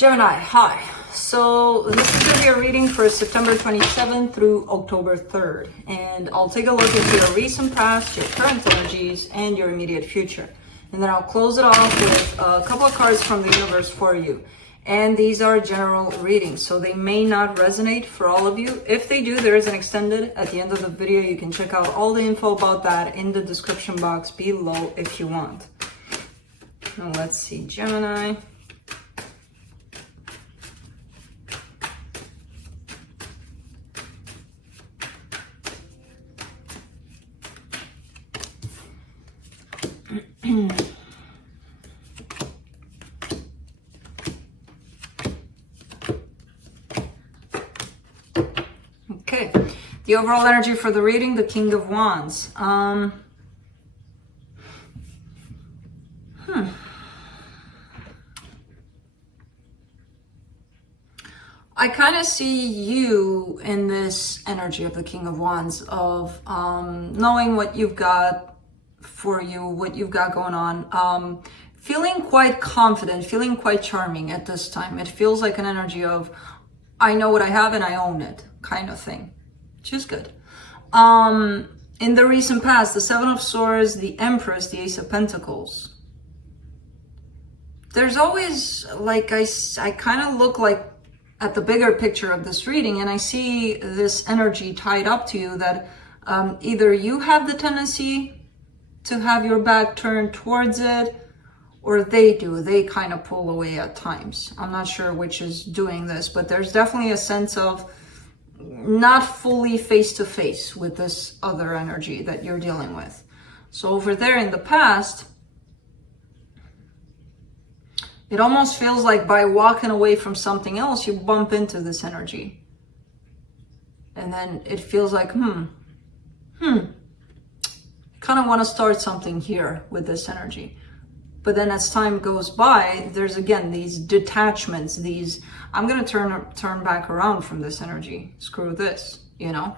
Gemini, hi. So this is going to be a reading for September 27th through October 3rd. And I'll take a look at your recent past, your current energies, and your immediate future. And then I'll close it off with a couple of cards from the universe for you. And these are general readings, so they may not resonate for all of you. If they do, there is an extended at the end of the video. You can check out all the info about that in the description box below if you want. Now let's see, Gemini. Okay, the overall energy for the reading, the King of Wands. I kind of see you in this energy of the King of Wands, of knowing what you've got for you, what you've got going on, feeling quite confident, feeling quite charming at this time. It feels like an energy of, I know what I have and I own it, kind of thing, which is good. In the recent past, the Seven of Swords, the Empress, the Ace of Pentacles. There's always, like, I kind of look like at the bigger picture of this reading, and I see this energy tied up to you that either you have the tendency to have your back turned towards it, or they do. They kind of pull away at times. I'm not sure which is doing this, but there's definitely a sense of not fully face to face with this other energy that you're dealing with. So over there in the past, it almost feels like by walking away from something else, you bump into this energy. And then it feels like, kind of want to start something here with this energy. But then as time goes by, there's again these detachments, these, I'm going to turn back around from this energy. Screw this, you know?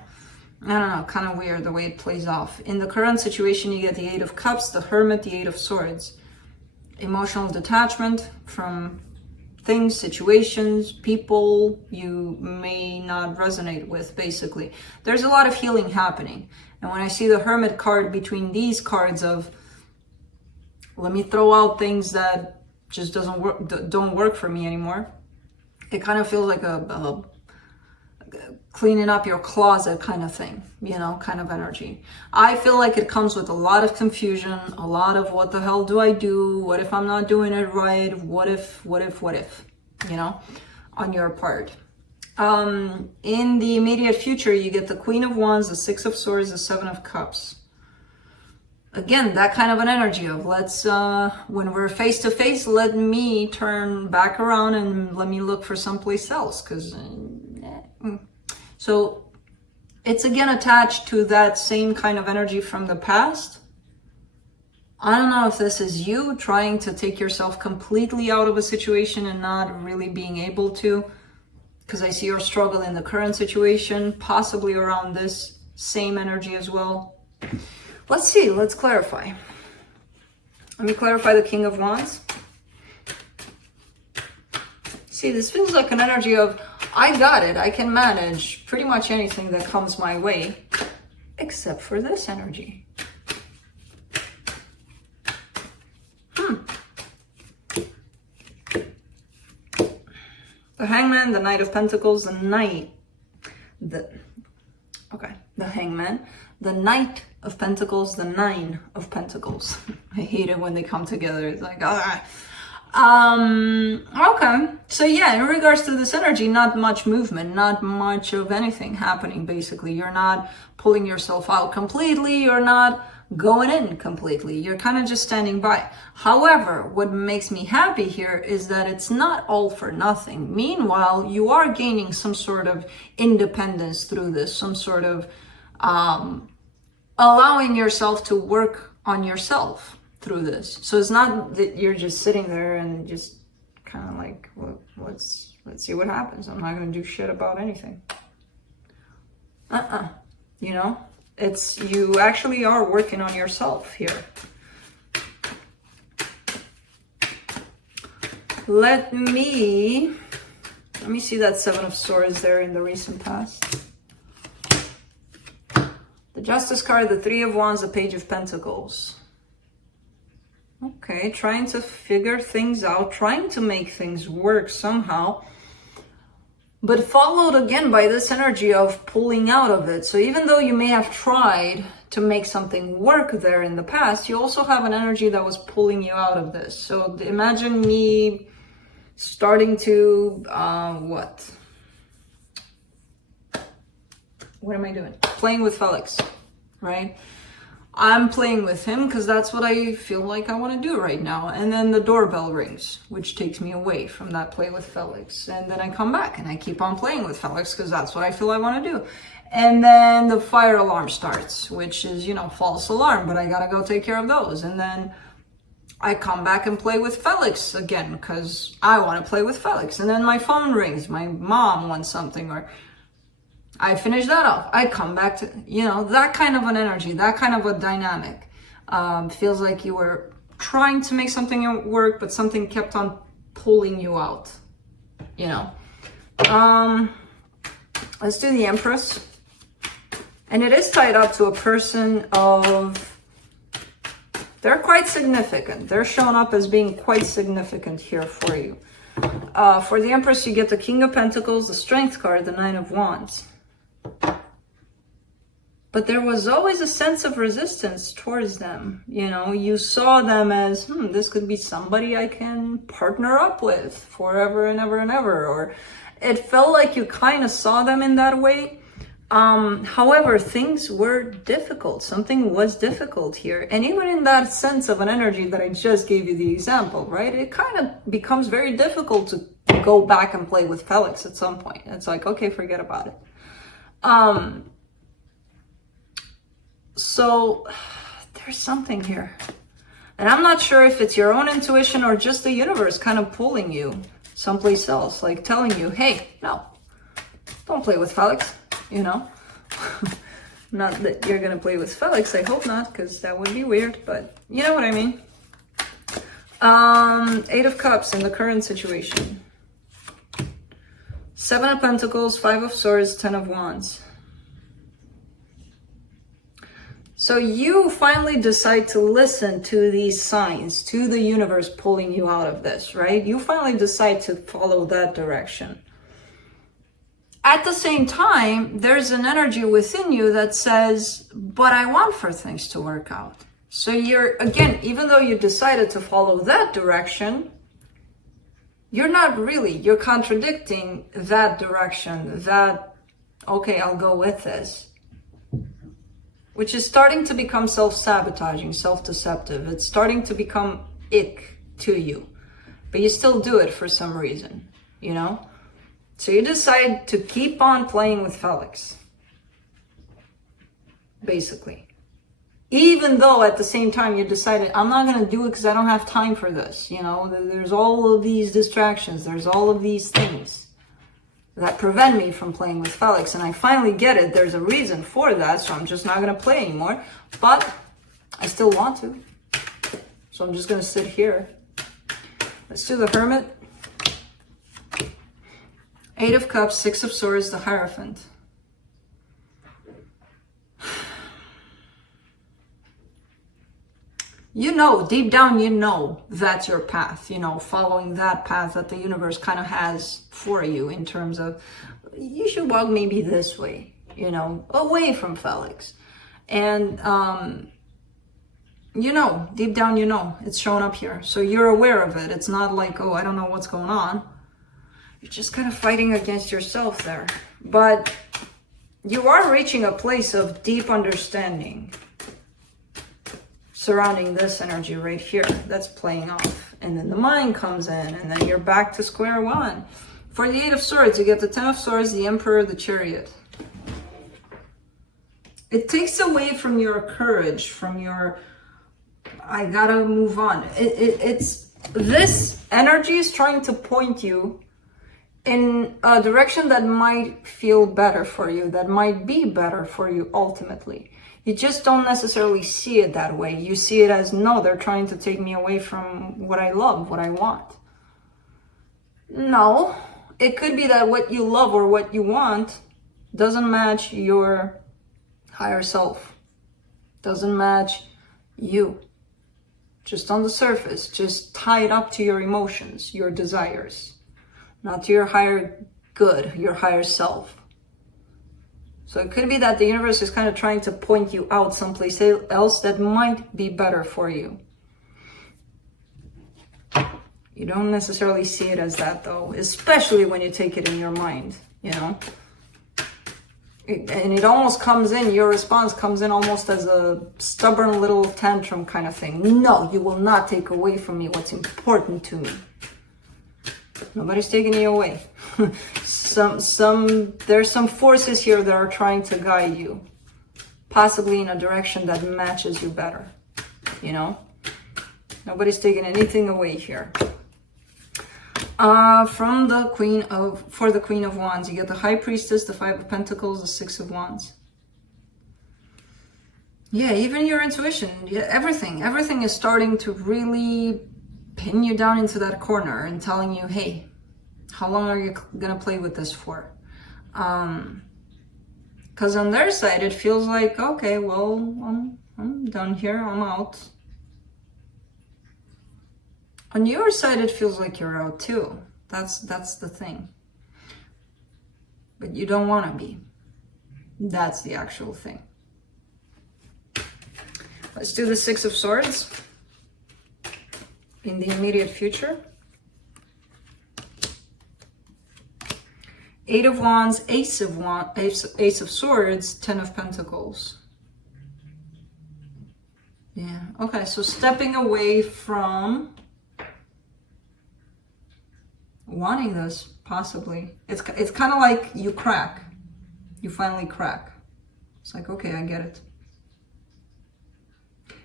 I don't know, kind of weird the way it plays off. In the current situation, you get the Eight of Cups, the Hermit, the Eight of Swords. Emotional detachment from things, situations, people you may not resonate with, basically. There's a lot of healing happening. And when I see the Hermit card between these cards of, let me throw out things that just don't work for me anymore, it kind of feels like a cleaning up your closet kind of thing, you know, kind of energy. I feel like it comes with a lot of confusion, a lot of what the hell do I do? What if I'm not doing it right? What if, you know, on your part. In the immediate future, you get the Queen of Wands, the Six of Swords, the Seven of Cups. Again, that kind of an energy of let's, when we're face to face, let me turn back around and let me look for someplace else. So it's again attached to that same kind of energy from the past. I don't know if this is you trying to take yourself completely out of a situation and not really being able to, because I see your struggle in the current situation, possibly around this same energy as well. Let's see, let's clarify. Let me clarify the King of Wands. See, this feels like an energy of, I got it, I can manage pretty much anything that comes my way, except for this energy. The Hangman, the Knight of Pentacles, the Hangman, the Knight of Pentacles, the Nine of Pentacles. I hate it when they come together. It's like, okay. So yeah, in regards to this energy, not much movement, not much of anything happening, basically. You're not pulling yourself out completely. You're not going in completely. You're kind of just standing by. However, what makes me happy here is that it's not all for nothing. Meanwhile, you are gaining some sort of independence through this, some sort of allowing yourself to work on yourself through this. So it's not that you're just sitting there and just kind of like, well, let's see what happens. I'm not going to do shit about anything. You know, it's, you actually are working on yourself here. let me see that Seven of Swords there in the recent past. The Justice card, the Three of Wands, the Page of Pentacles. Okay, trying to figure things out, trying to make things work somehow. But followed again by this energy of pulling out of it. So even though you may have tried to make something work there in the past, you also have an energy that was pulling you out of this. So imagine me starting to, what am I doing? Playing with Felix, right? I'm playing with him because that's what I feel like I want to do right now. And then the doorbell rings, which takes me away from that play with Felix. And then I come back and I keep on playing with Felix because that's what I feel I want to do. And then the fire alarm starts, which is, you know, false alarm, but I got to go take care of those. And then I come back and play with Felix again because I want to play with Felix. And then my phone rings, my mom wants something, or I finish that off. I come back to, you know, that kind of an energy, that kind of a dynamic. Feels like you were trying to make something work, but something kept on pulling you out, you know. Let's do the Empress. And it is tied up to a person of, they're quite significant. They're showing up as being quite significant here for you. For the Empress, you get the King of Pentacles, the Strength card, the Nine of Wands. But there was always a sense of resistance towards them. You know, you saw them as, this could be somebody I can partner up with forever and ever and ever. Or it felt like you kind of saw them in that way. However, things were difficult. Something was difficult here. And even in that sense of an energy that I just gave you the example, right? It kind of becomes very difficult to go back and play with Felix at some point. It's like, okay, forget about it. So there's something here. And I'm not sure if it's your own intuition or just the universe kind of pulling you someplace else, like telling you, hey, no, don't play with Felix, you know. Not that you're gonna play with Felix, I hope not, because that would be weird, but you know what I mean. Eight of Cups in the current situation. Seven of Pentacles, Five of Swords, Ten of Wands. So you finally decide to listen to these signs, to the universe pulling you out of this, right? You finally decide to follow that direction. At the same time, there's an energy within you that says, but I want for things to work out. So you're, again, even though you decided to follow that direction, you're not really, you're contradicting that direction, that, okay, I'll go with this. Which is starting to become self-sabotaging, self-deceptive. It's starting to become ick to you. But you still do it for some reason, you know? So you decide to keep on playing with Felix. Basically. Even though at the same time you decided, I'm not going to do it because I don't have time for this. You know, there's all of these distractions. There's all of these things that prevent me from playing with Felix. And I finally get it. There's a reason for that. So I'm just not going to play anymore. But I still want to. So I'm just going to sit here. Let's do the Hermit. Eight of Cups, Six of Swords, the Hierophant. You know, deep down, you know that's your path, you know, following that path that the universe kind of has for you in terms of, you should walk maybe this way, you know, away from Felix. And, you know, deep down, you know, it's showing up here. So you're aware of it. It's not like, oh, I don't know what's going on. You're just kind of fighting against yourself there. But you are reaching a place of deep understanding surrounding this energy right here that's playing off. And then the mind comes in, and then you're back to square one. For the Eight of Swords, you get the Ten of Swords, the Emperor, the Chariot. It takes away from your courage, from your, I gotta move on. It's this energy is trying to point you in a direction that might feel better for you, that might be better for you ultimately. You just don't necessarily see it that way. You see it as, no, they're trying to take me away from what I love, what I want. No, it could be that what you love or what you want doesn't match your higher self, doesn't match you. Just on the surface, just tied up to your emotions, your desires, not to your higher good, your higher self. So it could be that the universe is kind of trying to point you out someplace else that might be better for you. You don't necessarily see it as that though, especially when you take it in your mind, you know? And it almost comes in, your response comes in almost as a stubborn little tantrum kind of thing. No, you will not take away from me what's important to me. Nobody's taking you away. There's some forces here that are trying to guide you, possibly in a direction that matches you better, you know? Nobody's taking anything away here. For the Queen of Wands, you get the High Priestess, the Five of Pentacles, the Six of Wands. Yeah, even your intuition, yeah, everything is starting to really pin you down into that corner and telling you, hey, how long are you gonna play with this for? Because on their side, it feels like, okay, well, I'm done here, I'm out. On your side, it feels like you're out too. That's the thing. But you don't want to be. That's the actual thing. Let's do the Six of Swords in the immediate future. Eight of Wands, Ace of Swords, Ten of Pentacles. Yeah, okay, so stepping away from wanting this, possibly. It's kind of like you crack. You finally crack. It's like, okay, I get it.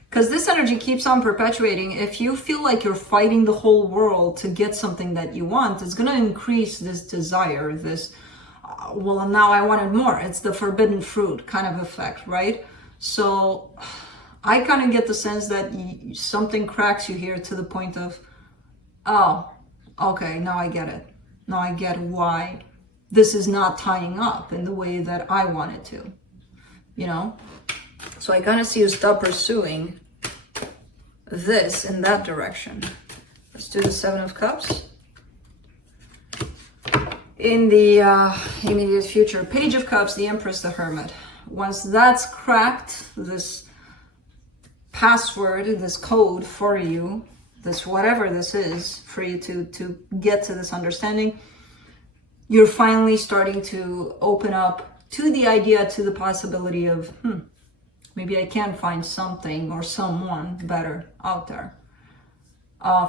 Because this energy keeps on perpetuating. If you feel like you're fighting the whole world to get something that you want, it's going to increase this desire, this, well, now I wanted more. It's the forbidden fruit kind of effect, right? So I kind of get the sense that something cracks you here to the point of, oh, okay, now I get it. Now I get why this is not tying up in the way that I want it to, you know? So I kind of see you stop pursuing this in that direction. Let's do the Seven of Cups. In the immediate future, Page of Cups, the Empress, the Hermit. Once that's cracked, this password, this code for you, this whatever this is for you to get to this understanding, you're finally starting to open up to the idea, to the possibility of, maybe I can find something or someone better out there.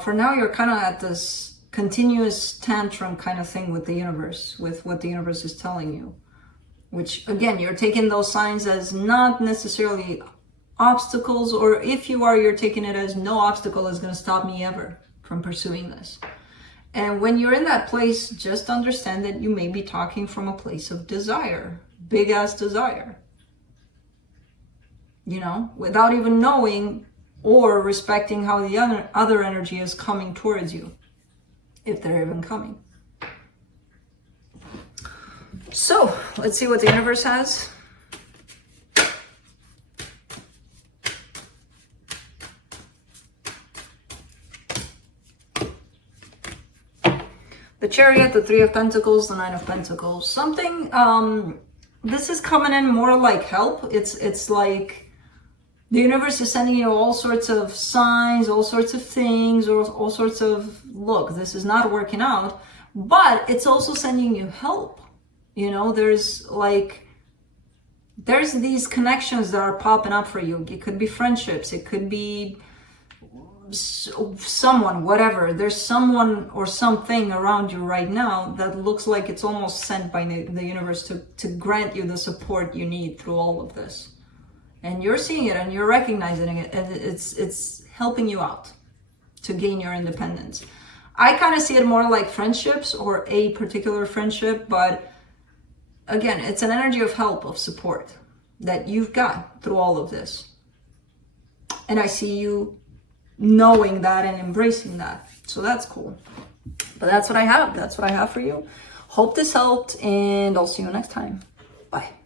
For now, you're kind of at this continuous tantrum kind of thing with the universe, with what the universe is telling you, which again, you're taking those signs as not necessarily obstacles, or if you are, you're taking it as no obstacle is going to stop me ever from pursuing this. And when you're in that place, just understand that you may be talking from a place of desire, big ass desire, you know, without even knowing or respecting how the other energy is coming towards you, if they're even coming. So let's see what the universe has. The Chariot, the Three of Pentacles, the Nine of Pentacles. Something, this is coming in more like help. It's like the universe is sending you all sorts of signs, all sorts of things, or all sorts of, look, this is not working out. But it's also sending you help. You know, there's these connections that are popping up for you. It could be friendships. It could be someone, whatever. There's someone or something around you right now that looks like it's almost sent by the universe to grant you the support you need through all of this. And you're seeing it and you're recognizing it, and it's helping you out to gain your independence. I kind of see it more like friendships or a particular friendship, but again, it's an energy of help, of support that you've got through all of this. And I see you knowing that and embracing that. So that's cool. But that's what I have. That's what I have for you. Hope this helped, and I'll see you next time. Bye.